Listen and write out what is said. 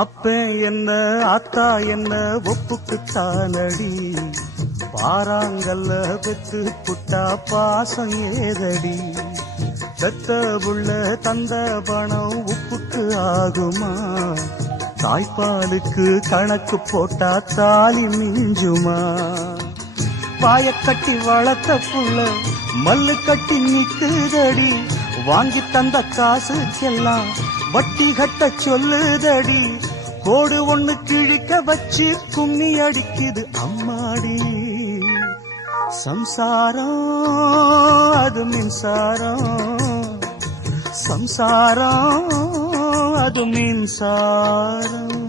அப்ப என்ன ஆத்தா என்ன ஒப்புக்குத்தானடி, பாறாங்கல்ல பெத்து புட்டா பாசம் ஏதடி, பெத்த புள்ள தந்த பணம் உப்புக்கு ஆகுமா, தாய்ப்பாலுக்கு கணக்கு போட்டா தாலி மிஞ்சுமா, பாயக்கட்டி வளர்த்த புள்ள மல்லு கட்டி நிக்குதடி, வாங்கி தந்த காசுக்கெல்லாம் வட்டி கட்ட சொல்லுதடி, கோடு ஒண்ணு கிழிக்க வச்சு கும்மி அடிக்குது அம்மாடி, சம்சாரம் அது மின்சாரம், சம்சாரம் அது மின்சாரம்.